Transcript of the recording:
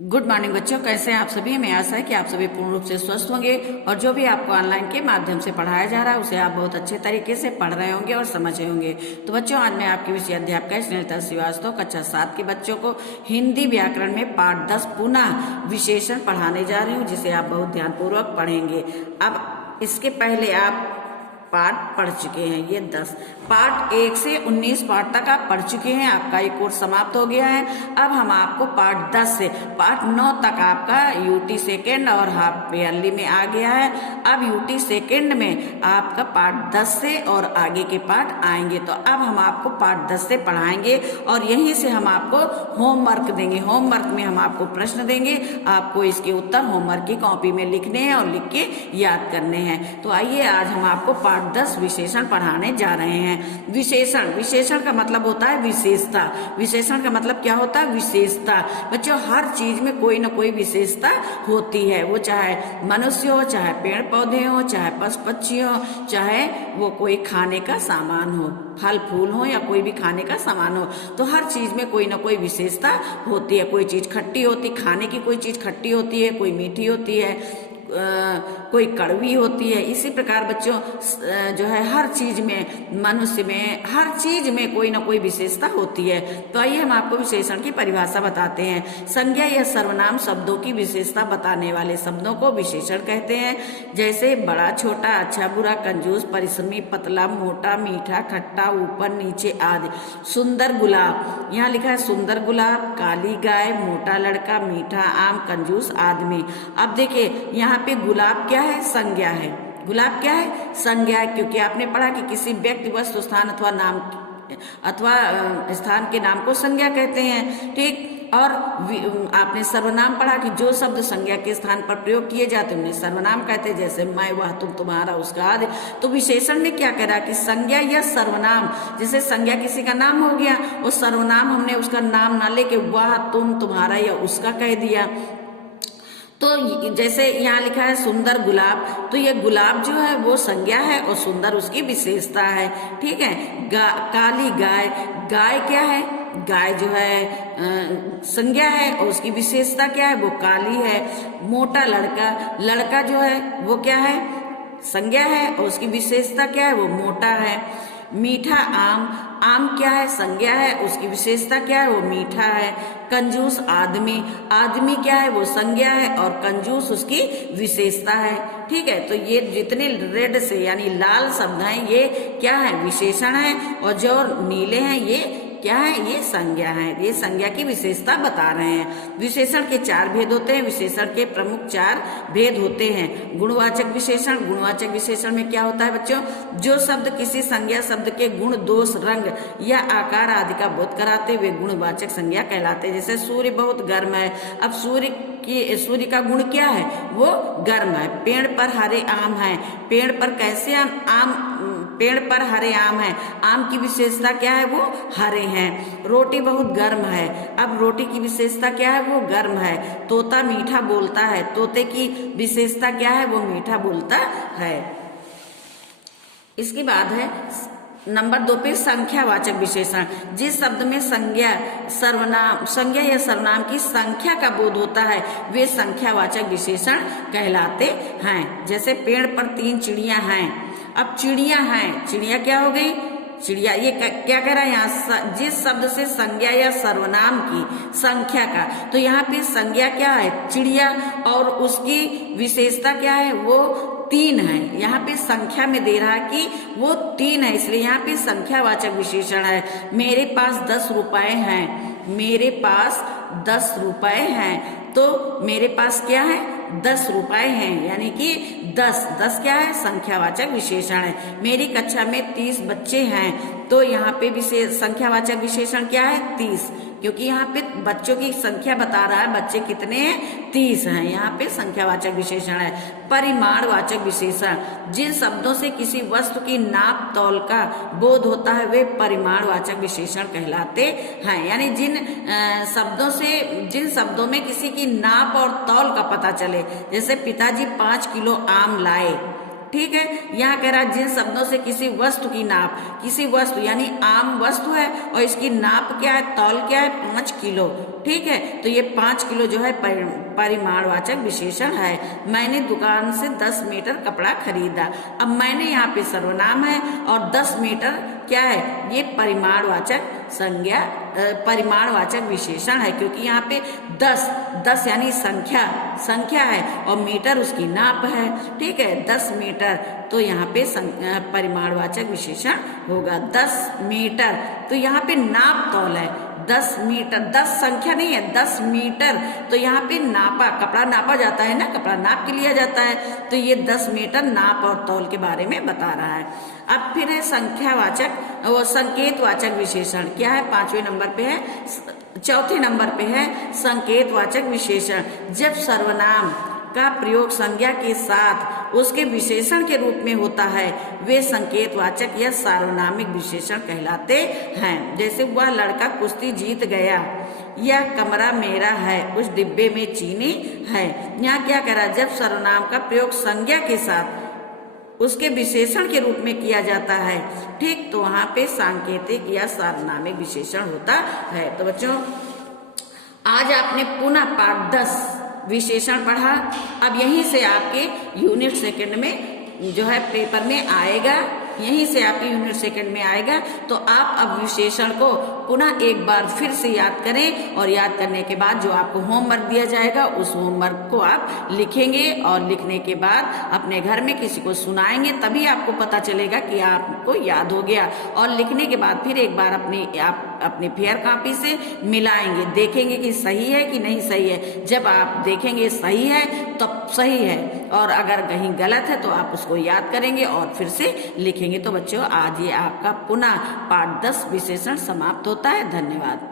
Good morning बच्चों, कैसे हैं आप सभी। मैं आशा है कि आप सभी पूर्ण रूप से स्वस्थ होंगे और जो भी आपको ऑनलाइन के माध्यम से पढ़ाया जा रहा है उसे आप बहुत अच्छे तरीके से पढ़ रहे होंगे और समझ रहे होंगे। तो बच्चों, आज मैं आपकी विषय अध्यापिका स्नेहलता श्रीवास्तव कक्षा 7 के बच्चों को हिंदी व्याकरण में पाठ 10 पुनः विशेषण पढ़ाने जा रही हूँ, जिसे आप बहुत ध्यानपूर्वक पढ़ेंगे। अब इसके पहले आप पाठ पढ़ चुके हैं, ये 10 पाठ 1 से 19 पाठ तक आप पढ़ चुके हैं। आपका ये कोर्स समाप्त हो गया है। अब हम आपको पाठ 10 से पाठ 9 तक आपका यूटी सेकेंड और हाफ ईयरली में आ गया है। अब यूटी सेकेंड में आपका पाठ 10 से और आगे के पाठ आएंगे। तो अब हम आपको पाठ 10 से पढ़ाएंगे और यहीं से हम आपको होमवर्क देंगे। होमवर्क में हम आपको प्रश्न देंगे, आपको इसके उत्तर होमवर्क की कॉपी में लिखने हैं और लिख के याद करने हैं। तो आइए, आज हम आपको पाठ 10 विशेषण पढ़ाने जा रहे हैं। विशेषण का मतलब होता है विशेषता। विशेषण का मतलब क्या होता है? विशेषता। बच्चों, हर चीज में कोई ना कोई विशेषता होती है। वो चाहे मनुष्य हो, चाहे पेड़ पौधे हो, चाहे पशु पक्षी हो, चाहे वो कोई खाने का सामान हो, फल फूल हो या कोई भी खाने का सामान हो। तो हर चीज में कोई ना कोई विशेषता होती है। कोई चीज खट्टी होती, खाने की कोई चीज खट्टी होती है, कोई मीठी होती है, कोई कड़वी होती है। इसी प्रकार बच्चों जो है हर चीज में, मनुष्य में, हर चीज में कोई ना कोई विशेषता होती है। तो आइए हम आपको विशेषण की परिभाषा बताते हैं। संज्ञा या सर्वनाम शब्दों की विशेषता बताने वाले शब्दों को विशेषण कहते हैं। जैसे बड़ा, छोटा, अच्छा, बुरा, कंजूस, परिश्रमी, पतला, मोटा, मीठा, खट्टा, ऊपर, नीचे आदि। सुंदर गुलाब, यहाँ लिखा है सुंदर गुलाब, काली गाय, मोटा लड़का, मीठा आम, कंजूस आदमी। अब देखिए, यहाँ पे गुलाब क्या है? संज्ञा है। गुलाब क्या है? संज्ञा है, क्योंकि आपने पढ़ा कि किसी व्यक्ति, वस्तु, स्थान अथवा नाम अथवा स्थान के नाम को संज्ञा कहते हैं। ठीक। और आपने सर्वनाम पढ़ा कि जो शब्द संज्ञा के स्थान पर प्रयोग किए जाते हैं उन्हें सर्वनाम कहते हैं। जैसे मैं, वह, तुम, तुम्हारा, उसका आदि। तो विशेषण में क्या कह रहा है कि संज्ञा या सर्वनाम, जैसे संज्ञा किसी का नाम हो गया और सर्वनाम हमने उसका नाम ना लेके वह, तुम, तुम्हारा या उसका कह दिया। तो जैसे यहाँ लिखा है सुंदर गुलाब, तो ये गुलाब जो है वो संज्ञा है और सुंदर उसकी विशेषता है। ठीक है। काली गाय, गाय क्या है? गाय जो है संज्ञा है और उसकी विशेषता क्या है? वो काली है। मोटा लड़का, लड़का जो है वो क्या है? संज्ञा है और उसकी विशेषता क्या है? वो मोटा है। मीठा आम, आम क्या है? संज्ञा है, उसकी विशेषता क्या है? वो मीठा है। कंजूस आदमी, आदमी क्या है? वो संज्ञा है और कंजूस उसकी विशेषता है। ठीक है। तो ये जितने रेड से यानी लाल शब्द हैं ये क्या है? विशेषण है। और जो नीले हैं ये क्या है? ये संज्ञा है। ये संज्ञा की विशेषता बता रहे हैं। विशेषण के 4 भेद होते हैं। विशेषण के प्रमुख 4 भेद होते हैं। गुणवाचक विशेषण, गुणवाचक विशेषण में क्या होता है बच्चों? जो शब्द किसी संज्ञा शब्द के गुण, दोष, रंग या आकार आदि का बोध कराते वे गुणवाचक संज्ञा कहलाते हैं। जैसे सूर्य बहुत गर्म है। अब सूर्य का गुण क्या है? वो गर्म है। पेड़ पर हरे आम है। पेड़ पर कैसे आम? पेड़ पर हरे आम है। आम की विशेषता क्या है? वो हरे हैं। रोटी बहुत गर्म है। अब रोटी की विशेषता क्या है? वो गर्म है। तोता मीठा बोलता है। तोते की विशेषता क्या है? वो मीठा बोलता है। इसके बाद है नंबर 2 पे संख्यावाचक विशेषण। जिस शब्द में संज्ञा या सर्वनाम की संख्या का बोध होता है वे संख्यावाचक विशेषण कहलाते हैं। जैसे पेड़ पर 3 चिड़िया हैं। अब चिड़िया हैं, चिड़िया क्या हो गई? चिड़िया। ये क्या कह रहा है यहाँ? जिस शब्द से संज्ञा या सर्वनाम की संख्या का, तो यहाँ पे संज्ञा क्या है? चिड़िया और उसकी विशेषता क्या है? वो 3 है। यहाँ पे संख्या में दे रहा है कि वो 3 है, इसलिए यहाँ पे संख्यावाचक विशेषण है। मेरे पास 10 रुपए हैं। मेरे पास 10 रुपए हैं। तो मेरे पास क्या है? 10 रुपए हैं, यानी कि 10 क्या है? संख्यावाचक विशेषण है। मेरी कक्षा में 30 बच्चे हैं। तो यहाँ पे संख्यावाचक विशेषण क्या है? 30, क्योंकि यहाँ पे बच्चों की संख्या बता रहा है। बच्चे कितने हैं? 30 हैं। यहाँ पे संख्यावाचक विशेषण है। परिमाणवाचक विशेषण, जिन शब्दों से किसी वस्तु की नाप तौल का बोध होता है वे परिमाणवाचक विशेषण कहलाते हैं। यानी जिन शब्दों में किसी की नाप और तौल का पता चले। जैसे पिताजी 5 किलो आम लाए। ठीक है। यहाँ कह रहा है जिन शब्दों से किसी वस्तु की नाप, किसी वस्तु यानी आम वस्तु है और इसकी नाप क्या है, तौल क्या है, 5 किलो। ठीक है, तो ये 5 किलो जो है परिमाणवाचक विशेषण है। मैंने दुकान से 10 मीटर कपड़ा खरीदा। अब मैंने यहाँ पे सर्वनाम है और 10 मीटर क्या है, ये परिमाणवाचक संज्ञा, परिमाणवाचक विशेषण है, क्योंकि यहाँ पे 10 यानी संख्या है और मीटर उसकी नाप है। ठीक है, 10 मीटर, तो यहाँ पे परिमाणवाचक विशेषण होगा 10 मीटर। तो यहाँ पे नाप तौल है 10 मीटर, 10 संख्या नहीं है, 10 मीटर। तो यहाँ पे नापा, कपड़ा नापा जाता है ना, कपड़ा नाप के लिया जाता है, तो ये 10 मीटर नाप और तौल के बारे में बता रहा है। अब फिर है संख्यावाचक, वो संकेतवाचक विशेषण। क्या है, 5वें नंबर पे है, 4थे नंबर पे है संकेतवाचक विशेषण। जब सर्वनाम का प्रयोग संज्ञा के साथ उसके विशेषण के रूप में होता है, वे संकेतवाचक या सार्वनामिक विशेषण कहलाते हैं। जैसे वह लड़का कुश्ती जीत गया, यह कमरा मेरा है, उस डिब्बे में चीनी है। यहाँ क्या कह रहा है, जब सर्वनाम का प्रयोग संज्ञा के साथ उसके विशेषण के रूप में किया जाता है, ठीक, तो वहां पे सांकेतिक या सार्वनामिक विशेषण होता है। तो बच्चों, आज आपने पुनः पाठ 10 विशेषण पढ़ा। अब यहीं से आपके यूनिट सेकंड में जो है पेपर में आएगा, यहीं से आपके यूनिट सेकंड में आएगा। तो आप अब विशेषण को पुनः एक बार फिर से याद करें और याद करने के बाद जो आपको होमवर्क दिया जाएगा उस होमवर्क को आप लिखेंगे और लिखने के बाद अपने घर में किसी को सुनाएंगे, तभी आपको पता चलेगा कि आपको याद हो गया। और लिखने के बाद फिर एक बार आप अपनी फेयर कॉपी से मिलाएंगे, देखेंगे कि सही है कि नहीं सही है। जब आप देखेंगे सही है तो सही है, और अगर कहीं गलत है तो आप उसको याद करेंगे और फिर से लिखेंगे। तो बच्चों, आज ये आपका पुनः पाठ 10 विशेषण समाप्त होता है। धन्यवाद।